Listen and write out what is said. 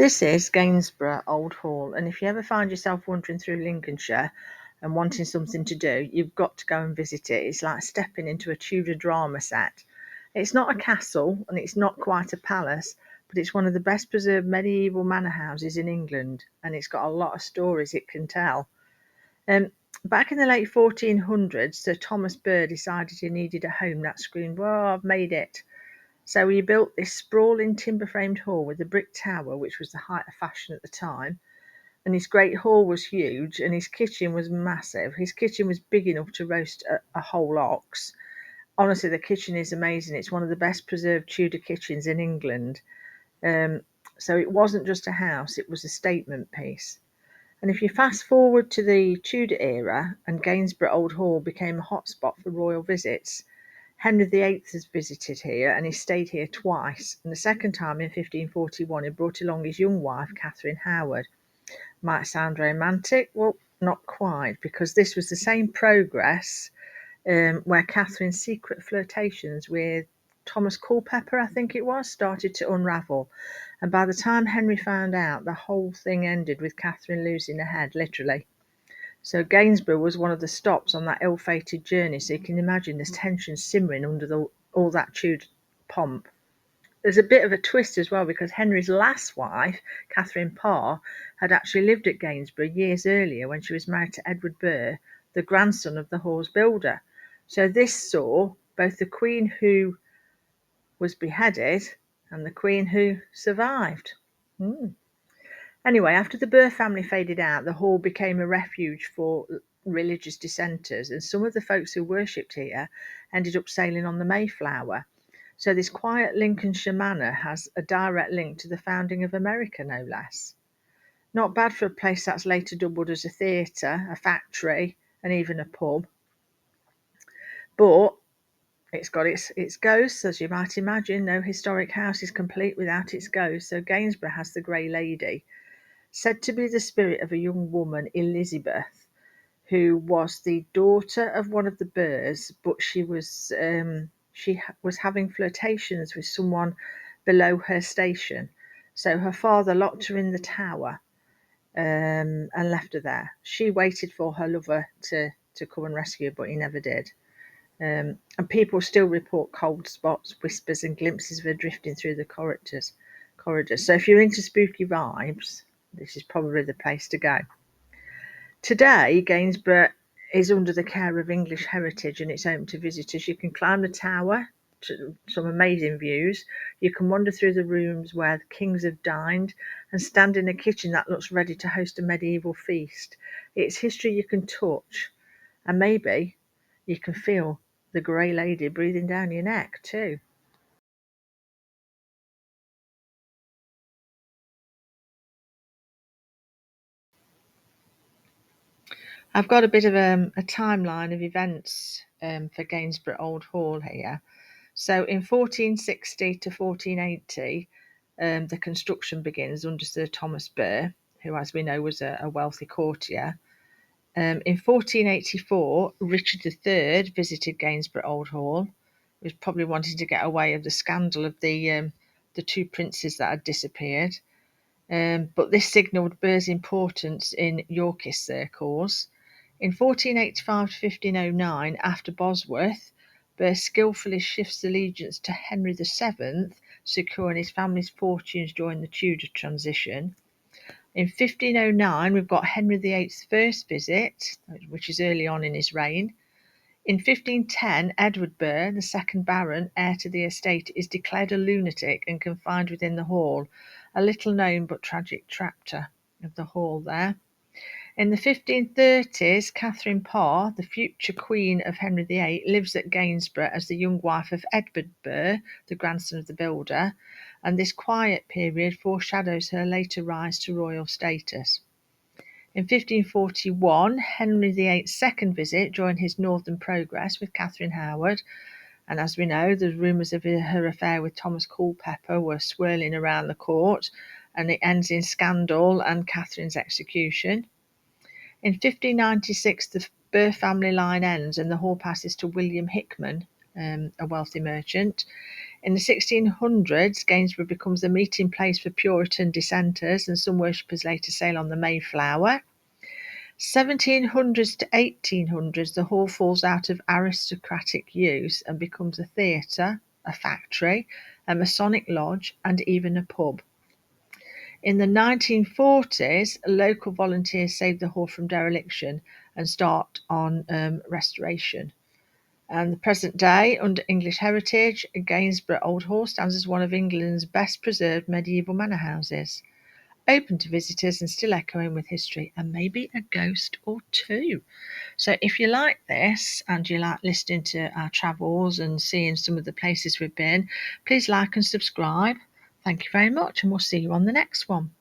This is Gainsborough Old Hall, and if you ever find yourself wandering through Lincolnshire and wanting something to do, you've got to go and visit it. It's like stepping into a Tudor drama set. It's not a castle and it's not quite a palace, but it's one of the best preserved medieval manor houses in England, and it's got a lot of stories it can tell. Um, Back in the late 1400s, Sir Thomas Burr decided he needed a home that screamed, "Well, I've made it." So he built this sprawling timber-framed hall with a brick tower, which was the height of fashion at the time. And his great hall was huge, and his kitchen was massive. His kitchen was big enough to roast a whole ox. Honestly, the kitchen is amazing. It's one of the best preserved Tudor kitchens in England. Um, so it wasn't just a house, it was a statement piece. And if you fast forward to the Tudor era, and Gainsborough Old Hall became a hotspot for royal visits, Henry VIII has visited here and he stayed here twice. And the second time in 1541, he brought along his young wife, Catherine Howard. Might sound romantic? Well, not quite, because this was the same progress where Catherine's secret flirtations with Thomas Culpeper, I think it was, started to unravel. And by the time Henry found out, the whole thing ended with Catherine losing her head, literally. So Gainsborough was one of the stops on that ill-fated journey, so you can imagine there's tension simmering under all that Tudor pomp. There's a bit of a twist as well, because Henry's last wife, Catherine Parr, had actually lived at Gainsborough years earlier when she was married to Edward Burr, the grandson of the hall's builder. So this saw both the Queen who was beheaded and the Queen who survived. Anyway, after the Burr family faded out, the hall became a refuge for religious dissenters, and some of the folks who worshipped here ended up sailing on the Mayflower. So this quiet Lincolnshire manor has a direct link to the founding of America, no less. Not bad for a place that's later doubled as a theatre, a factory, and even a pub. But it's got its ghosts, as you might imagine. No historic house is complete without its ghost. So Gainsborough has the Grey Lady, said to be the spirit of a young woman, Elizabeth, who was the daughter of one of the Burrs, but she was having flirtations with someone below her station. So her father locked her in the tower and left her there. She waited for her lover to come and rescue her, but he never did. And people still report cold spots, whispers, and glimpses of her drifting through the corridors. So if you're into spooky vibes, this is probably the place to go. Today, Gainsborough is under the care of English Heritage and it's open to visitors. You can climb the tower to some amazing views. You can wander through the rooms where the kings have dined and stand in a kitchen that looks ready to host a medieval feast. It's history you can touch, and maybe you can feel the Grey Lady breathing down your neck too. I've got a bit of a timeline of events for Gainsborough Old Hall here. So in 1460 to 1480, the construction begins under Sir Thomas Burr, who, as we know, was a wealthy courtier. In 1484, Richard III visited Gainsborough Old Hall. He was probably wanting to get away of the scandal of the two princes that had disappeared. But this signalled Burr's importance in Yorkist circles. In 1485 to 1509, after Bosworth, Burr skillfully shifts allegiance to Henry VII, securing his family's fortunes during the Tudor transition. In 1509, we've got Henry VIII's first visit, which is early on in his reign. In 1510, Edward Burr, the second Baron, heir to the estate, is declared a lunatic and confined within the hall, a little known but tragic chapter of the hall there. In the 1530s, Catherine Parr, the future Queen of Henry VIII, lives at Gainsborough as the young wife of Edward Burr, the grandson of the builder, and this quiet period foreshadows her later rise to royal status. In 1541, Henry VIII's second visit during his northern progress with Catherine Howard, and as we know, the rumours of her affair with Thomas Culpeper were swirling around the court, and it ends in scandal and Catherine's execution. In 1596, the Burr family line ends and the hall passes to William Hickman, a wealthy merchant. In the 1600s, Gainsborough becomes a meeting place for Puritan dissenters, and some worshippers later sail on the Mayflower. 1700s to 1800s, the hall falls out of aristocratic use and becomes a theatre, a factory, a Masonic lodge, and even a pub. In the 1940s, local volunteers save the hall from dereliction and start on restoration. And the present day, under English heritage, Gainsborough Old Hall stands as one of England's best preserved medieval manor houses, open to visitors and still echoing with history and maybe a ghost or two. So if you like this and you like listening to our travels and seeing some of the places we've been, please like and subscribe. Thank you very much, and we'll see you on the next one.